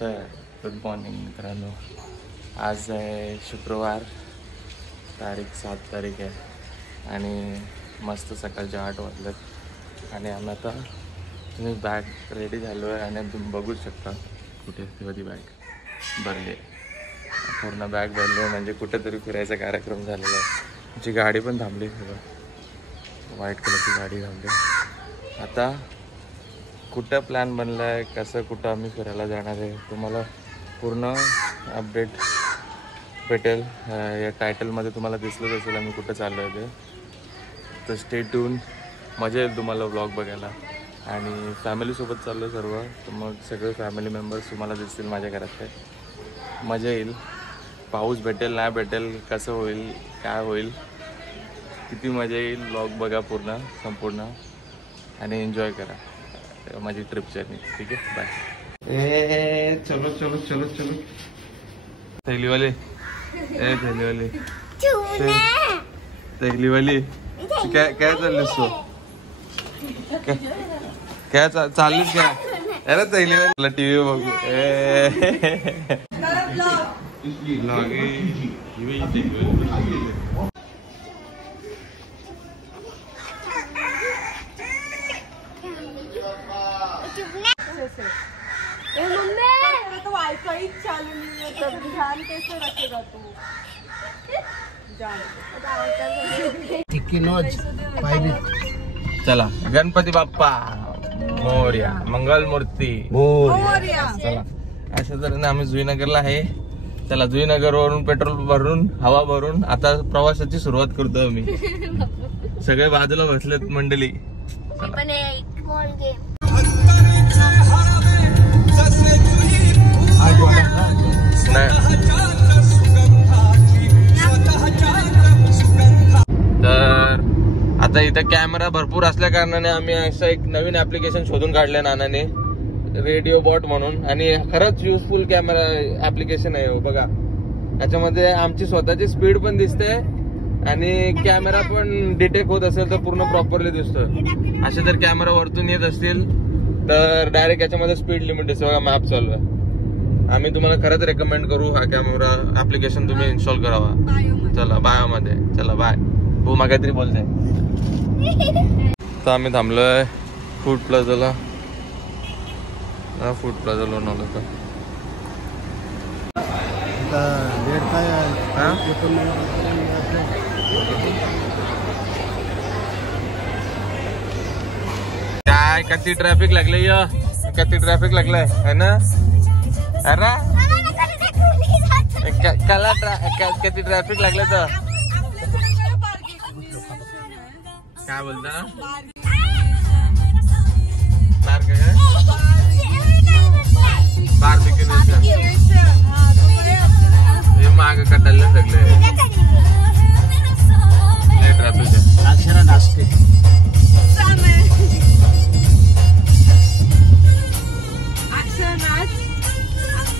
तर good morning मित्रांनो. आज आहे शुक्रवार, तारीख 7 तारीख आहे आणि मस्त सकाळचे 8 वाजलेत आणि आम्ही आता तुम्ही बॅग रेडी झालो आहे आणि तुम्ही बघू शकता कुठे ती बॅग भरली आहे. पूर्ण बॅग भरली आहे म्हणजे कुठेतरी फिरायचा कार्यक्रम झालेला आहे. आमची गाडी पण थांबली, व्हाईट कलरची गाडी थांबली. आता कुठं प्लॅन बनला आहे, कसं कुठं आम्ही फिरायला जाणार आहे तुम्हाला पूर्ण अपडेट भेटेल. या टायटलमध्ये तुम्हाला दिसलंच असेल आम्ही कुठं चाललो आहे ते. तर स्टे ट्यून, मजा येईल तुम्हाला व्लॉग बघायला. आणि फॅमिलीसोबत चाललो आहे सर्व, तर मग सगळे फॅमिली मेंबर्स तुम्हाला दिसतील माझ्या घरात. मजा येईल. पाऊस भेटेल नाही भेटेल, कसं होईल काय होईल, किती मजा येईल. व्लॉग बघा पूर्ण संपूर्ण आणि एन्जॉय करा माझी ट्रिप जर्नी. ठीक आहे, बाय. चलो चलो चलो चलो थैलीवाले, थैलीवाले थैलीवाली काय काय चाललीस तू? काय चाललीस काय? अरे थैलीवाली टीव्ही बघू. तो वाईफाई चालू नहीं है, तब ध्यान कैसे रखेगा तू? चला गणपती बाप्पा मोरया, मंगल मूर्ती मोरया. चला अशा तऱ्हेने आम्ही जुईनगरला आहे. चला जुईनगर वरून पेट्रोल भरून हवा भरून आता प्रवासाची सुरुवात करतो आम्ही. सगळे बाजूला बसलेत मंडळी. तर आता इथं कॅमेरा भरपूर असल्या कारणाने आम्ही असं एक नवीन ऍप्लिकेशन शोधून काढलंय नानाने, रेडिओ बॉट म्हणून. आणि खरंच युजफुल कॅमेरा ऍप्लिकेशन आहे हो. बघा याच्यामध्ये आमची स्वतःची स्पीड पण दिसते आणि कॅमेरा पण डिटेक्ट होत असेल तर पूर्ण प्रॉपरली दिसतो. असे जर कॅमेरा वरतून येत असतील तर डायरेक्ट याच्यामध्ये स्पीड लिमिट दिसते. बघा मॅप चालू आहे. आम्ही तुम्हाला खरंच रेकमेंड करू हा कॅमेरा ऍप्लिकेशन तुम्ही इन्स्टॉल करावा. चला बायोमध्ये, चला बाय. हो मग काहीतरी बोलते. तर आम्ही थांबलोय फूड प्लाझाला. Food plaza Lonavala. काय किती ट्रॅफिक लागले, किती ट्रॅफिक लागलाय है ना? अरे कला किती ट्रॅफिक लागलं तर काय बोलता? हे माग कटायला सगळे ट्रॅफिक आहे. नाश्ते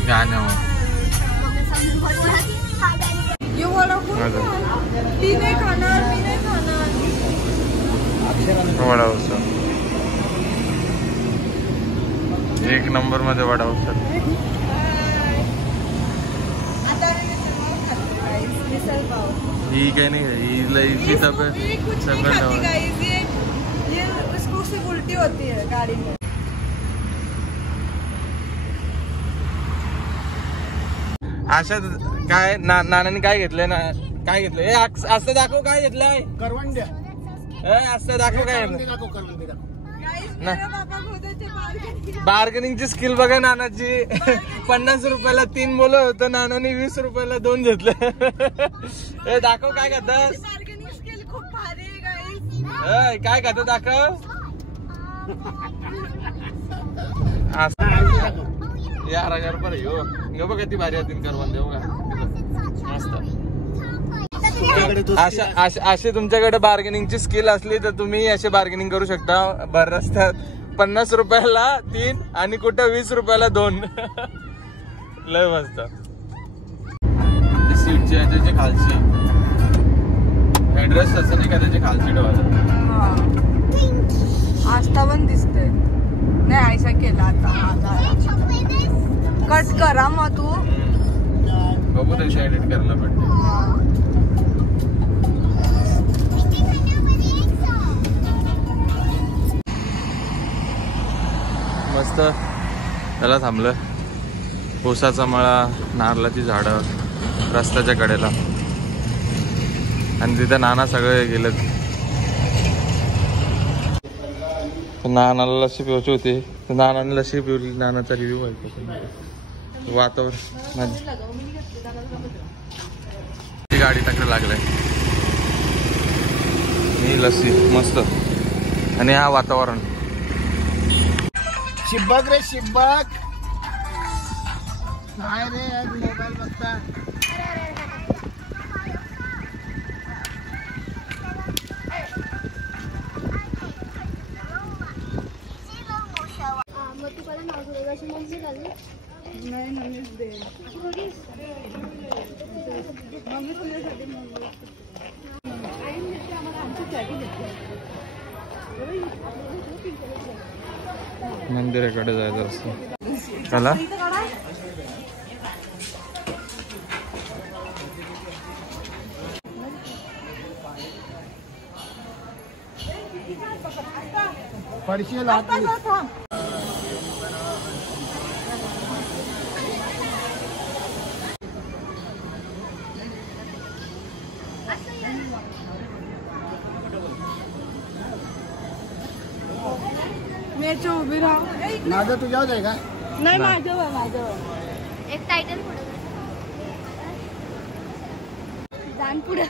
गाणं वडापाव एक नंबर मध्ये वडापाव. ही काही नाही, उलटी होती है गाड़ी में. अशा काय नानाने काय घेतलंय ना, काय घेतलंय असं दाखव. काय घेतलंय? करवंड्या. असं दाखव काय ना. बार्गेनिंगची स्किल बघा नानाची. 50 रुपयाला 3 बोलत होतं नानाने, 20 रुपयाला 2 घेतलं. हे दाखव काय खातस. बार्गेनिंग स्किल खूप भारी आहे गाईस. काय खात दाखव. यार 1000 रुपये हो बघ किती भारी आहे. करवंद देऊ का मस्त. अशी तुमच्याकडे बार्गेनिंगची स्किल असली तर तुम्ही असे बार्गेनिंग करू शकता. भर रस्त्यात 50 रुपयाला 3 आणि कुठं 20 रुपयाला 2. लय मस्त. सीटची त्याची खालची ऍड्रेस असं नाही का त्याची खालची ठेवायला. आस्था पण दिसतंय नाही ऐसा केला आता. कट करा मग तू बघू तशी एडिट करायला पडते. मस्त त्याला थांबलं. ऊसाचा मळा, नारळाची झाडं रस्त्याच्या कडेला आणि तिथं नाना सगळे गेलेत. नानाला लस्सी पिवायची होती, नानाने लस्सी पिवली. नानाचा रिव्ह्यू व्हायचा वातावरण गाडी टाकायला लागलाय. ही लस्सी मस्त आणि हा वातावरण शिब्बक रे शिब्बक. काय रे मोबाईल बघता. मंदिराकडे जायचं असतं चला. पडशी लागली. मी उभी राहा. माझं तुझ्यावर आहे का? नाही माझं एक टायटल पुढे जाण पुढे.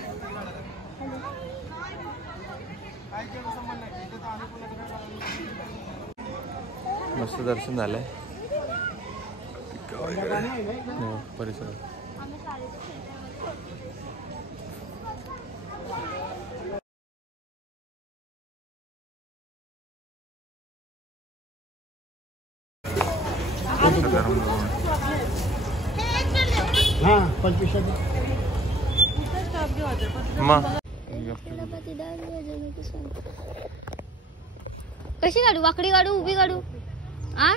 मस्त दर्शन झालंय परिसर. हा 25. मग कशी काढू? वाकडी काढू, उभी काढू? आ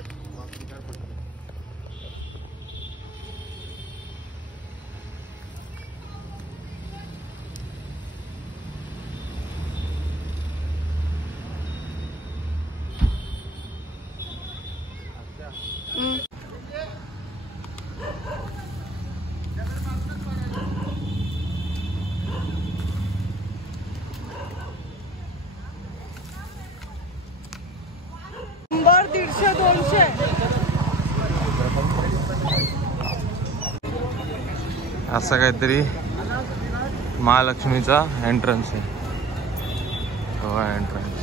नंबर 150-200. असं काहीतरी महालक्ष्मीचा एंट्रन्स आहे. हो एंट्रन्स.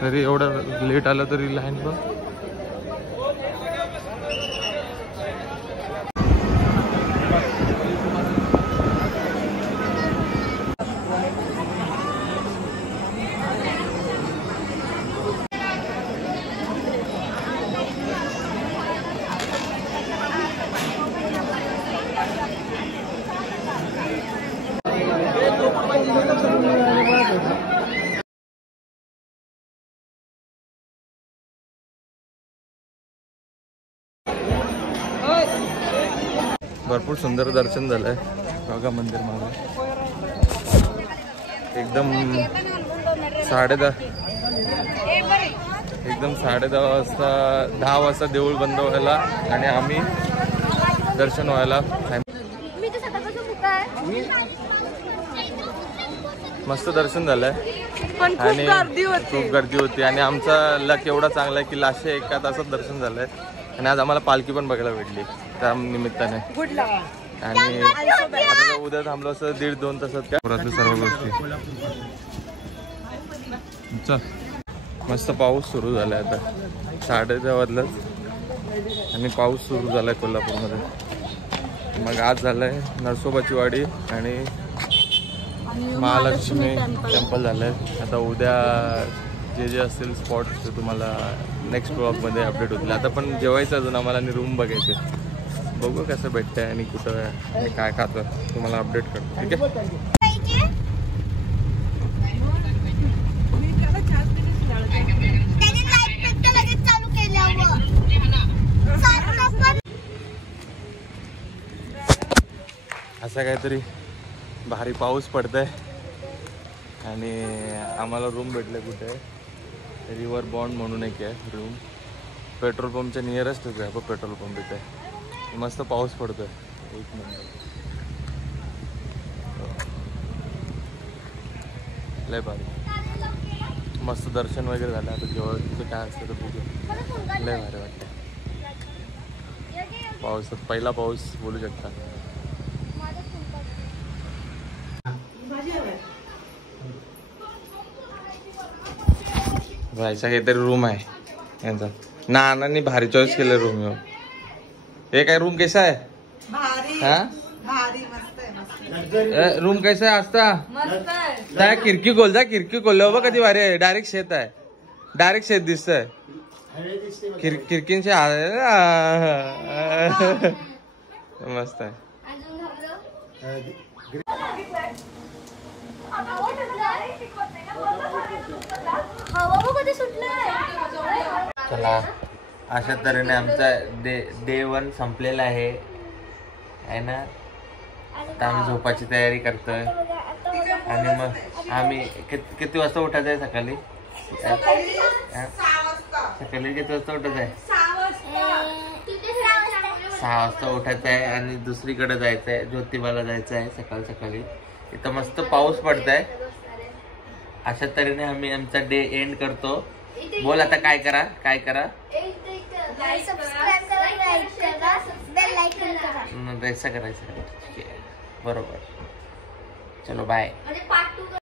तरी एवढं लेट आलं तरी लाईन बघ. भरपूर सुंदर दर्शन झालंय. बघा मंदिर मागे एकदम 10:30 वाजता 10 वाजता देऊळ बंद व्हायला आणि आम्ही दर्शन व्हायला. मस्त दर्शन झालंय पण आणि खूप गर्दी होती आणि आमचा लक एवढा चांगला आहे की लास्ट 1 तासात दर्शन झालंय आणि आज आम्हाला पालखी पण बघायला भेटली त्या निमित्ताने. गुड लक. आणि आता उद्या थांबलो असं 1.5-2 तासात काय पुरातल्या सर्व गोष्टी. चल मस्त पाऊस सुरू झालाय आता 10:30 वाजलाच आणि पाऊस सुरू झालाय कोल्हापूरमध्ये. मग आज झालंय नरसोबाची वाडी आणि महालक्ष्मी टेम्पल झालंय. आता उद्या जे असतील स्पॉट ते तुम्हाला नेक्स्ट ब्लॉगमध्ये अपडेट होतील. आता पण जेवायचं अजून आम्हाला आणि रूम बघायचे. बघू कसं भेटतंय आणि कुठं आणि काय खातं तुम्हाला अपडेट करतो. ठीक आहे. असा काहीतरी भारी पाऊस पडतंय आणि आम्हाला रूम भेटले कुठे रिव्हर बॉन्ड म्हणून एक आहे रूम. पेट्रोल पंपच्या नियरेस्टच आहे. पेट्रोल पंप इथे मस्त पाऊस पडतोय. एक नंबर लय भारी. मस्त दर्शन वगैरे झालं. आता जवळचं काय असतं तर बघू. लय भारी वाटतं पावसात. पहिला पाऊस बोलू शकता. राहायचा काहीतरी रूम आहे यांचा. नानांनी भारी चॉईस केलं रूम. ये काय रूम कैसा है? हाँ रूम कैसा है आस्था? काय खिडकी खोल जा. खिडकी खोल बघ कधी भारी आहे. डायरेक्ट शेत आहे. डायरेक्ट शेत दिसतंय. खिडकींचे मस्त आहे. चला अशा तऱ्हेने आमचा डे 1 संपलेला आहे ना. आता आम्ही झोपाची तयारी करतोय आणि मग आम्ही किती वाजता उठायचं आहे सकाळी? सकाळी किती वाजता उठायचं आहे? 6 वाजता उठायचं आहे आणि दुसरीकडे जायचं आहे. ज्योतिबाला जायचं आहे सकाळी. इथं मस्त पाऊस पडतंय. अशा तऱ्हेने आम्ही आमचा डे एंड करतो. बोल आता काय करा. सबस्क्राईब करा, लाईक करा, बेल आयकॉन करा. करायचं बरोबर. चलो बाय.